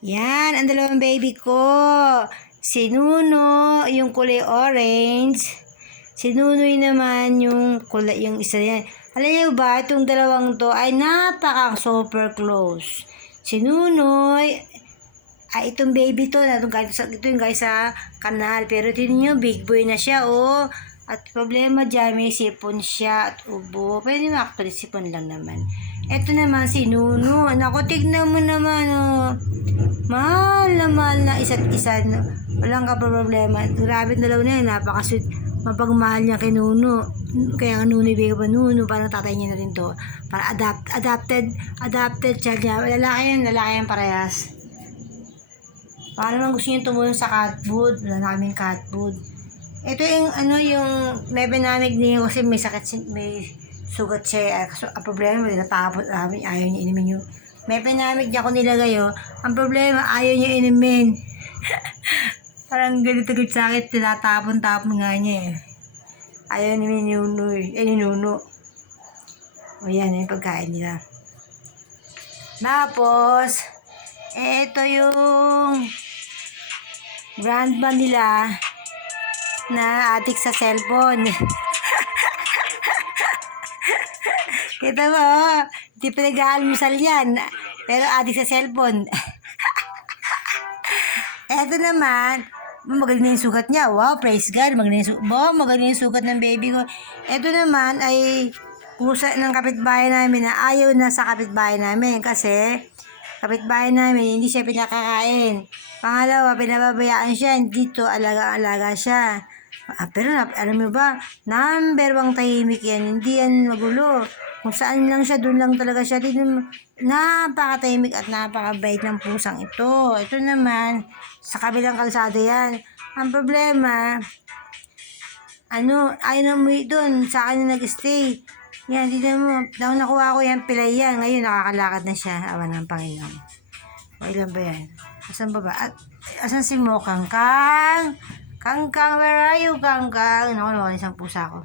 Yan, ang dalawang baby ko. Si Nuno, yung kulay orange. Si Nunoy naman, yung kulay, yung isa yan. Alam niyo ba, itong dalawang to ay napaka super close. Si Nunoy, ay itong baby to, ito yung guys sa kanal. Pero tingnan nyo, big boy na siya, oh. At problema dyan, may sipon siya at ubo. Pwede mo actually, sipon lang naman. Ito naman si Nuno. Naku, tignan mo naman, oh. Mahal na isa't isa. No? Walang problema. Grabe na daw na yan. Napakasweet. Mapagmahal niya kay Nuno. Kaya nga Nuno ibigay pa Nuno. Parang tatay niya na rin to. Para adopted child niya. Lalaki yan parehas. Baka naman gusto niyo tumulong sa cat food. Wala na kaming cat food. Ito yung yung may pinamig niya kasi may sakit, may sugat siya. So, ang problema, natapot namin. Ayaw niya inumin yung may pinamig niya ako nilagay, oh. Ang problema, ayaw niya inumin. Parang ganito sakit, tinatapon-tapon nga niya, eh. Ayaw ni Nuno. O yan, yung pagkain nila. Tapos, ito yung grandma nila na addict sa cellphone. Kita mo, di pinag-aalmusal yan. Pero adik sa cellphone. Eto naman, magaling na yung sugat niya. Wow, praise God. Magaling yung sugat ng baby ko. Eto naman ay pusa ng kapitbahay namin na ayaw na sa kapitbahay namin. Kasi kapitbahay namin, hindi siya pinakakain. Pangalawa, pinababayaan siya. Dito, alaga siya. Pero alam mo ba, number 1 tahimik yan. Hindi yan magulo. Kung saan lang siya, doon lang talaga siya. Napakatahimik at napakabait ng pusang ito. Ito naman, sa kabilang kalsada yan. Ang problema, ayaw na umuwi doon. Sa akin na nag-stay. Yan, tignan mo. Nakuha ko yan, pilay yan. Ngayon, nakakalakad na siya. Awa ng Panginoon. O, ilan ba yan? Asan ba ba? Asan si Mo? Kangkang, where are you, Kangkang? Naku, isang pusa ko.